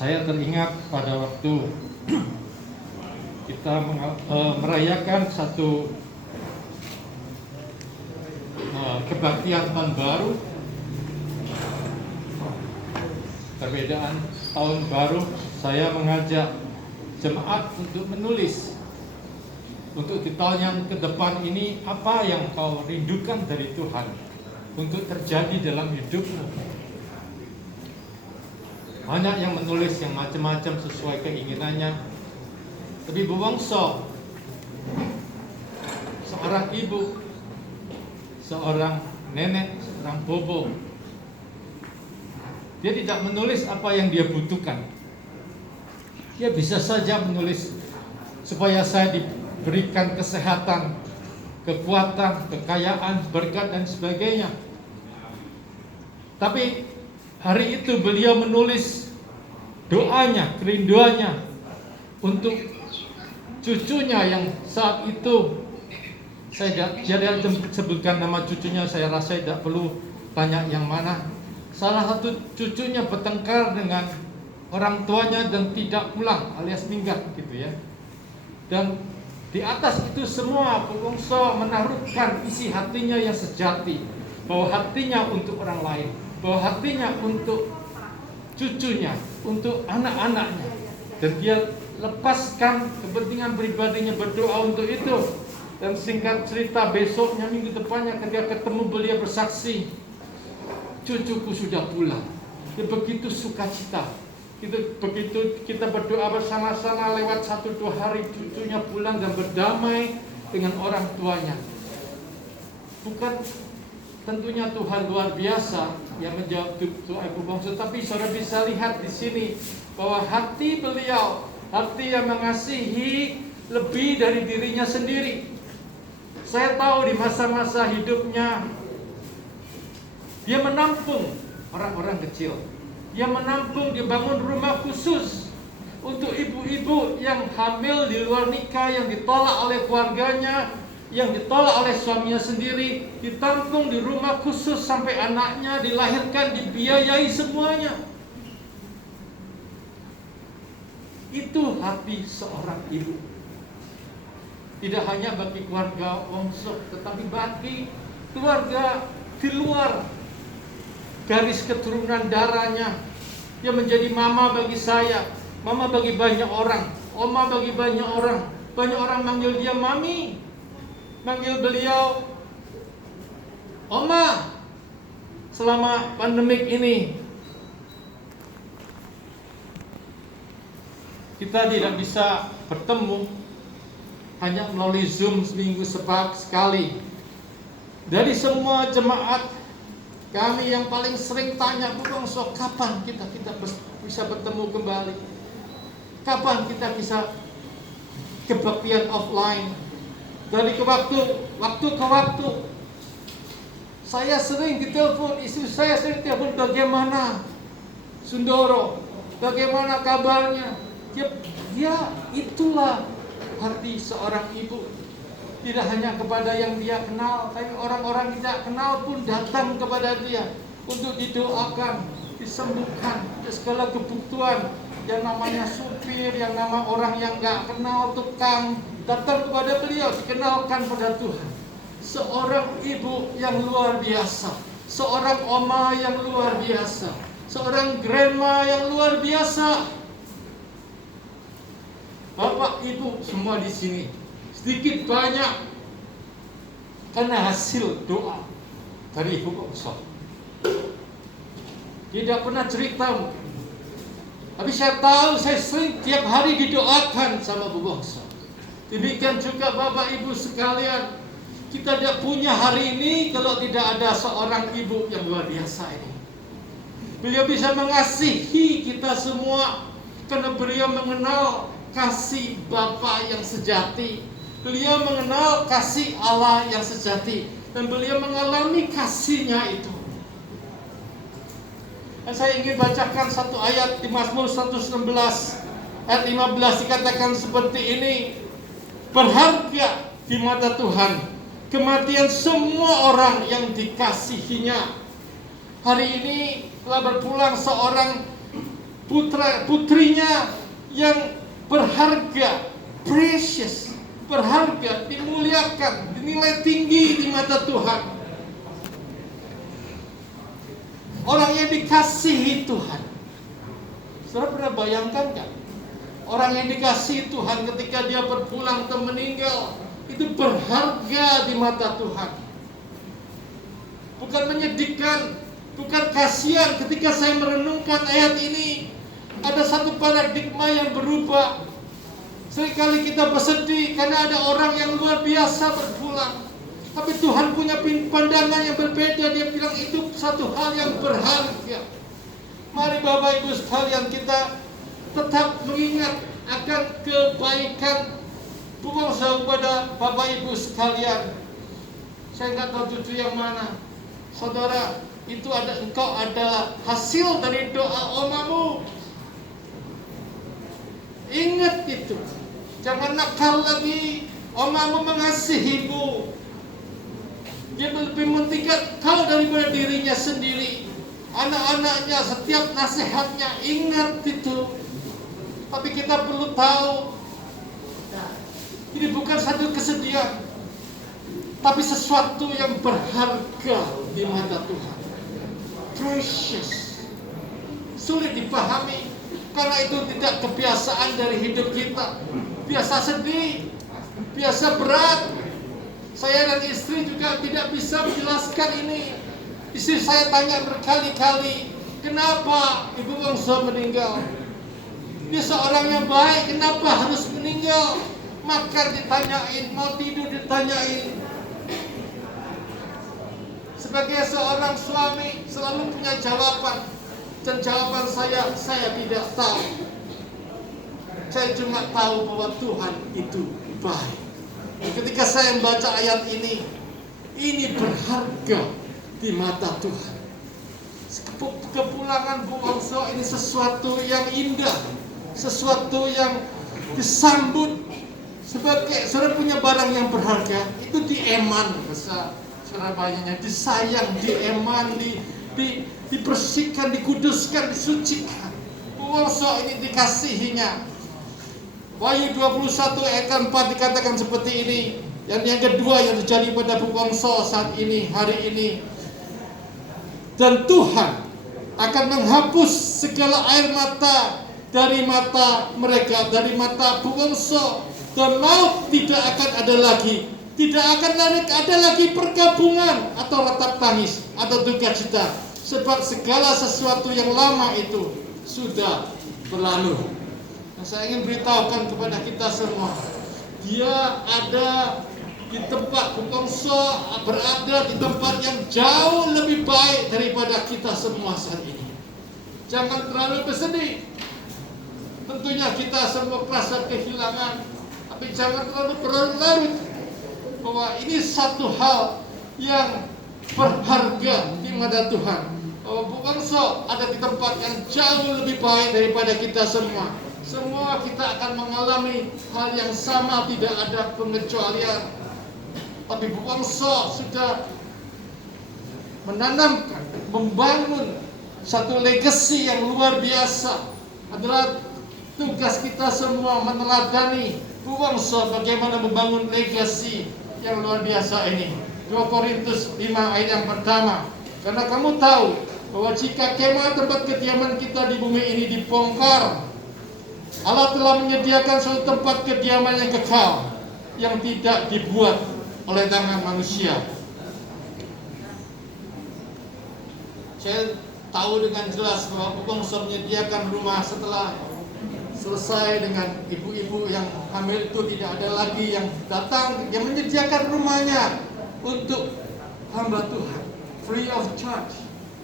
Saya teringat pada waktu kita merayakan satu kebaktian tahun baru, perbedaan tahun baru. Saya mengajak jemaat untuk menulis, untuk di tahun yang ke depan ini apa yang kau rindukan dari Tuhan untuk terjadi dalam hidupmu. Banyak yang menulis yang macam-macam sesuai keinginannya. Tapi Bu Wongso, seorang ibu, seorang nenek, seorang bobo, dia tidak menulis apa yang dia butuhkan. Dia bisa saja menulis supaya saya diberikan kesehatan, kekuatan, kekayaan, berkat dan sebagainya. Tapi hari itu beliau menulis doanya, kerinduannya untuk cucunya yang saat itu saya tidak sebutkan nama cucunya, saya rasa tidak perlu tanya yang mana. Salah satu cucunya bertengkar dengan orang tuanya dan tidak pulang alias minggat gitu ya. Dan di atas itu semua Bu Wongso menaruhkan isi hatinya yang sejati, bahwa hatinya untuk orang lain, bahwa hatinya untuk cucunya, untuk anak-anaknya. Dan dia lepaskan kepentingan pribadinya berdoa untuk itu. Dan singkat cerita besoknya, minggu depannya ketika ketemu beliau bersaksi, cucuku sudah pulang. Dia begitu sukacita. Begitu kita berdoa bersama-sama lewat 1-2 hari, cucunya pulang dan berdamai dengan orang tuanya. Bukan tentunya Tuhan luar biasa yang menjawab doa Ibu Wongso, tapi saudara bisa lihat di sini bahwa hati beliau, hati yang mengasihi lebih dari dirinya sendiri. Saya tahu di masa-masa hidupnya dia menampung orang-orang kecil. Dia menampung, dibangun rumah khusus untuk ibu-ibu yang hamil di luar nikah, yang ditolak oleh keluarganya, yang ditolak oleh suaminya sendiri, ditampung di rumah khusus sampai anaknya dilahirkan, dibiayai semuanya. Itu hati seorang ibu. Tidak hanya bagi keluarga Wongso, tetapi bagi keluarga di luar garis keturunan darahnya. Dia menjadi mama bagi saya, mama bagi banyak orang, oma bagi banyak orang. Banyak orang manggil dia mami, manggil beliau oma. Selama pandemik ini kita tidak bisa bertemu, hanya melalui Zoom seminggu sekali. Dari semua jemaat, kami yang paling sering tanya, Bu Wongso, kapan kita bisa bertemu kembali? Kapan kita bisa kebaktian offline? Dari waktu ke waktu, saya sering ditelepon, istri saya sering telepon, bagaimana Sundoro, bagaimana kabarnya? Dia itulah hati seorang ibu. Tidak hanya kepada yang dia kenal, tapi orang-orang tidak kenal pun datang kepada dia untuk didoakan, disembuhkan dari segala kebutuhan. Yang namanya supir, yang nama orang yang gak kenal, tukang, datang kepada beliau, dikenalkan pada Tuhan. Seorang ibu yang luar biasa, seorang oma yang luar biasa, seorang grandma yang luar biasa. Bapak Ibu semua di sini, sedikit banyak karena hasil doa dari Ibu Wongso. Tidak pernah cerita, tapi saya tahu saya sering tiap hari didoakan sama Bu Wongso. Demikian juga Bapak Ibu sekalian, kita tidak punya hari ini kalau tidak ada seorang ibu yang luar biasa ini. Beliau bisa mengasihi kita semua karena beliau mengenal kasih Bapa yang sejati. Beliau mengenal kasih Allah yang sejati, dan beliau mengalami kasihnya itu. Dan saya ingin bacakan satu ayat di Mazmur 116 ayat 15, dikatakan seperti ini: berharga di mata Tuhan kematian semua orang yang dikasihinya. Hari ini telah berpulang seorang putrinya yang berharga, precious, berharga, dimuliakan, dinilai tinggi di mata Tuhan. Orang yang dikasihi Tuhan. Saudara pernah bayangkan gak? Orang yang dikasihi Tuhan ketika dia berpulang atau meninggal, itu berharga di mata Tuhan. Bukan menyedihkan, bukan kasihan. Ketika saya merenungkan ayat ini, ada satu paradigma yang berubah. Seringkali kita bersedih karena ada orang yang luar biasa berpulang. Tapi Tuhan punya pandangan yang berbeda. Dia bilang itu satu hal yang berharga. Mari Bapak Ibu sekalian, kita tetap mengingat akan kebaikan bungsu kepada Bapak Ibu sekalian. Saya nggak tahu cucu yang mana. Saudara, itu engkau adalah hasil dari doa omamu. Ingat itu. Jangan nakal lagi. Omamu mengasihimu. Dia lebih mementingkan kau daripada dirinya sendiri. Anak-anaknya, setiap nasihatnya, ingat itu. Tapi kita perlu tahu, ini bukan satu kesedihan, tapi sesuatu yang berharga di mata Tuhan. Precious. Sulit dipahami, karena itu tidak kebiasaan dari hidup kita. Biasa sedih, biasa berat. Saya dan istri juga tidak bisa menjelaskan ini. Istri saya tanya berkali-kali, kenapa Ibu Bongso meninggal? Dia seorang yang baik, kenapa harus meninggal? Makan ditanyain, mau tidur ditanyain. Sebagai seorang suami selalu punya jawaban. Dan jawaban saya tidak tahu. Saya cuma tahu bahwa Tuhan itu baik. Ketika saya membaca ayat ini berharga di mata Tuhan. Kepulangan Bu Bongso ini sesuatu yang indah, sesuatu yang disambut sebagai saudara punya barang yang berharga. Itu dieman, bahasa Surabayanya, disayang, dieman, dibersihkan, dikuduskan, disucikan. Bu Bongso ini dikasihinya. Wahyu 21 ayat 4 dikatakan seperti ini. Yang kedua yang terjadi pada Bu Bongso saat ini, hari ini. Dan Tuhan akan menghapus segala air mata dari mata mereka, dari mata Bu Bongso. Dan maut tidak akan ada lagi. Tidak akan ada lagi pergabungan atau ratap tangis atau duka cita. Sebab segala sesuatu yang lama itu sudah berlalu. Dan saya ingin beritahukan kepada kita semua, dia ada di tempat, Bu Bongso berada di tempat yang jauh lebih baik daripada kita semua saat ini. Jangan terlalu bersedih. Tentunya kita semua merasa kehilangan, tapi jangan terlalu berlarut-larut bahwa ini satu hal yang berharga di mata Tuhan. Bahwa Bu Bongso ada di tempat yang jauh lebih baik daripada kita semua. Semua kita akan mengalami hal yang sama, tidak ada pengecualian. Tapi Bu Bongso sudah menanamkan, membangun satu legacy yang luar biasa. Adalah tugas kita semua meneladani Bu Bongso bagaimana membangun legacy yang luar biasa ini. 2 Korintus 5 ayat yang pertama. Karena kamu tahu bahwa jika kemah tempat kediaman kita di bumi ini dibongkar, Allah telah menyediakan suatu tempat kediaman yang kekal, yang tidak dibuat oleh tangan manusia. Saya tahu dengan jelas bahwa Bu Bongso menyediakan rumah setelah selesai dengan ibu-ibu yang hamil itu, tidak ada lagi yang datang, yang menyediakan rumahnya untuk hamba Tuhan, free of charge.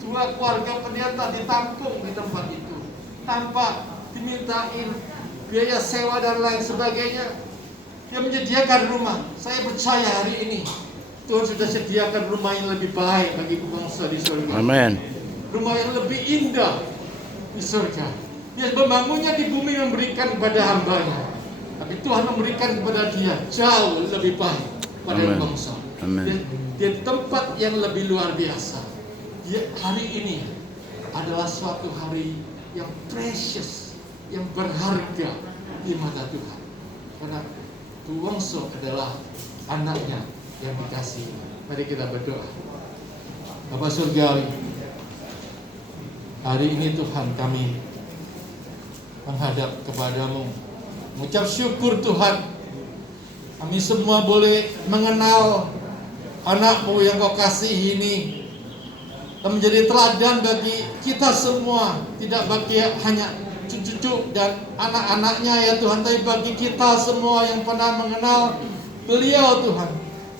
2 keluarga pendeta ditampung di tempat itu tanpa dimintain biaya sewa dan lain sebagainya. Dia menyediakan rumah. Saya percaya hari ini Tuhan sudah sediakan rumah yang lebih baik bagi Bu Bongso di surga. Amin. Rumah yang lebih indah di surga. Dia membangunnya di bumi, memberikan kepada hambanya. Tapi Tuhan memberikan kepada dia jauh lebih baik pada Bu Bongso. Dia di tempat yang lebih luar biasa. Dia hari ini adalah suatu hari yang precious, yang berharga di mata Tuhan. Karena Tuwongso adalah anaknya yang dikasihi. Mari kita berdoa. Bapa Surgawi, hari ini Tuhan kami menghadap kepadamu, mengucap syukur Tuhan. Kami semua boleh mengenal anak-Mu yang Kau kasih ini, dan menjadi teladan bagi kita semua, tidak bagi hanya cucu-cucu dan anak-anaknya ya Tuhan, tapi bagi kita semua yang pernah mengenal beliau Tuhan,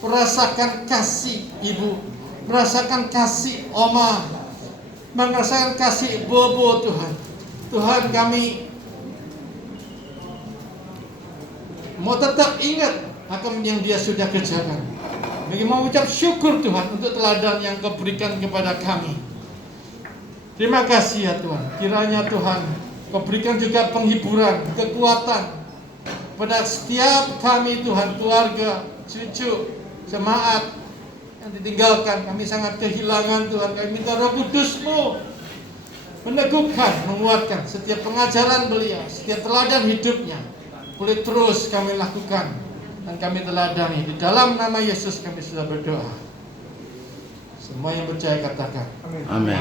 merasakan kasih ibu, merasakan kasih oma, merasakan kasih bobo Tuhan. Tuhan, kami mau tetap ingat akan yang dia sudah kerjakan. Kami mau ucap syukur Tuhan untuk teladan yang Kau berikan kepada kami. Terima kasih ya Tuhan. Kiranya Tuhan Kau berikan juga penghiburan, kekuatan pada setiap kami Tuhan, keluarga, cucu, jemaat yang ditinggalkan. Kami sangat kehilangan Tuhan. Kami minta Roh Kudus-Mu meneguhkan, menguatkan setiap pengajaran beliau, setiap teladan hidupnya boleh terus kami lakukan dan kami teladani. Di dalam nama Yesus kami sudah berdoa. Semua yang percaya katakan amin.